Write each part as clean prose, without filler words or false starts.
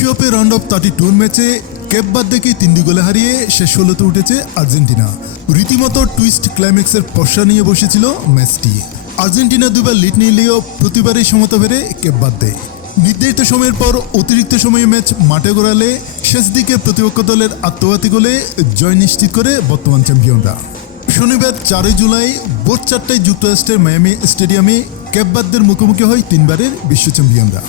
বিশ্বকাপের round of 32 ম্যাচে Cape বার্দেকে 3 গোলে হারিয়ে শেষ 16তে উঠেছে আর্জেন্টিনা। রীতিমতো টুইস্ট ক্লাইম্যাক্সের পশ্চা নিয়ে বসেছিল ম্যাচটি। আর্জেন্টিনা দুবার লিড নিলেও প্রতিবারই সমতা ফেরে কেপ বার্দে। নির্ধারিত সময়ের পর অতিরিক্ত সময়ে ম্যাচ মাঠে গড়ালে শেষ দিকে প্রতিপক্ষ দলের আত্মঘাতী গোলে জয় নিশ্চিত করে বর্তমান চ্যাম্পিয়নরা। শনিবার 4 জুলাই ভোর 4টায় যুক্তরাষ্ট্রের মায়ামি স্টেডিয়ামে কেপ বার্দের মুখোমুখি হয় 3বারের বিশ্ব চ্যাম্পিয়নরা।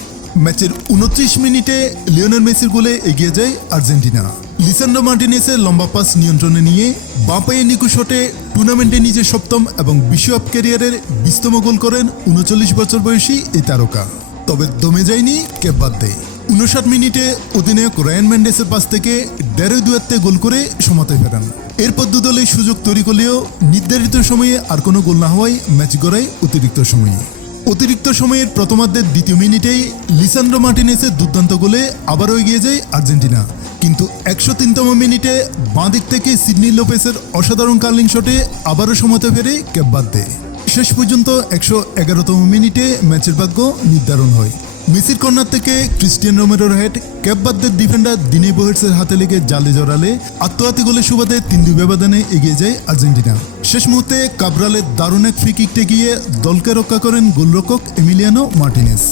ম্যাচের 29 মিনিটে লিওনেল মেসির গোলে এগিয়ে যায় আর্জেন্টিনা। লিসান্ড্রো মার্টিনেসের লম্বা পাস নিয়ন্ত্রণে নিয়ে বাঁ পায়ে নিখু শটে টুর্নামেন্টে নিজের সপ্তম এবং বিশ্বকাপ ক্যারিয়ারের 20তম গোল করেন 39 বছর বয়সী এই তারকা। তবে দমে যায়নি কেপ বার্দে। 59 মিনিটে অধিনায়ক রায়ান মেন্ডেসের পাস থেকে ডেরোয় দুয়াত্তে গোল করে সমতায় ফেরান। এরপর দুদলের সুযোগ তৈরি করলেও নির্ধারিত সময়ে আর কোনো গোল না হওয়ায় ম্যাচ গড়ায় অতিরিক্ত সময়ে। অতিরিক্ত সময়ের প্রথমার্ধের 2য় মিনিটেই লিসান্ড্রো মার্টিনেসের দুর্দান্ত গোলে আবারও এগিয়ে যায় আর্জেন্টিনা। কিন্তু 103তম মিনিটে বাঁ দিক থেকে সিডনি লোপেসের অসাধারণ কার্লিং শটে আবারও সমতা ফেরে কেপ বার্দে। শেষ পর্যন্ত 111তম মিনিটে ম্যাচের ভাগ্য নির্ধারণ হয়। মেসির কর্নার থেকে ক্রিস্টিয়ান রোমেরোর হেড কেপ বার্দের ডিফেন্ডার দিনে বোহেটসের হাতে লেগে জালে জড়ালে আত্মঘাতী গোলের সুবাদে 3-2 ব্যবধানে এগিয়ে যায় আর্জেন্টিনা। শেষ মুহূর্তে কাব্রালের দারুণ এক ফ্রি কিকতে গিয়ে দলকে রক্ষা করেন গোলরক্ষক এমিলিয়ানো মার্টিনেস।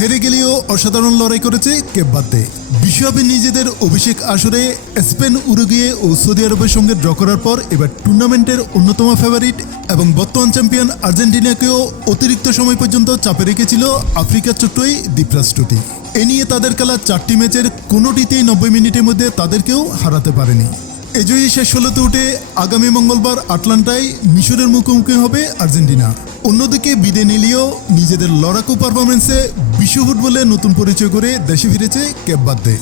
হেরে গেলেও অসাধারণ লড়াই করেছে কেপ বার্দে। বিশ্বকাপে নিজেদের অভিষেক আসরে স্পেন, উরুগুয়ে ও সৌদি আরবের সঙ্গে ড্র করার পর এবার টুর্নামেন্টের অন্যতম ফেভারিট এবং বর্তমান চ্যাম্পিয়ন আর্জেন্টিনাকেও অতিরিক্ত সময় পর্যন্ত চাপে রেখেছিল আফ্রিকার ছোট্টই দ্বীপরাষ্ট্রটি। এ নিয়ে তাদের খেলা 4টি ম্যাচের কোনোটিতেই 90 মিনিটের মধ্যে তাদেরকেও হারাতে পারেনি। এজয়ী শেষ 16তে উঠে আগামী মঙ্গলবার আটলান্টায় মিশরের মুখোমুখি হবে আর্জেন্টিনা। অন্যদিকে বিদায় নিলেও নিজেদের লড়াকু পারফরমেন্সে বিশ্ব ফুটবলে নতুন পরিচয় করে দেশে ফিরেছে কেপ বার্দে।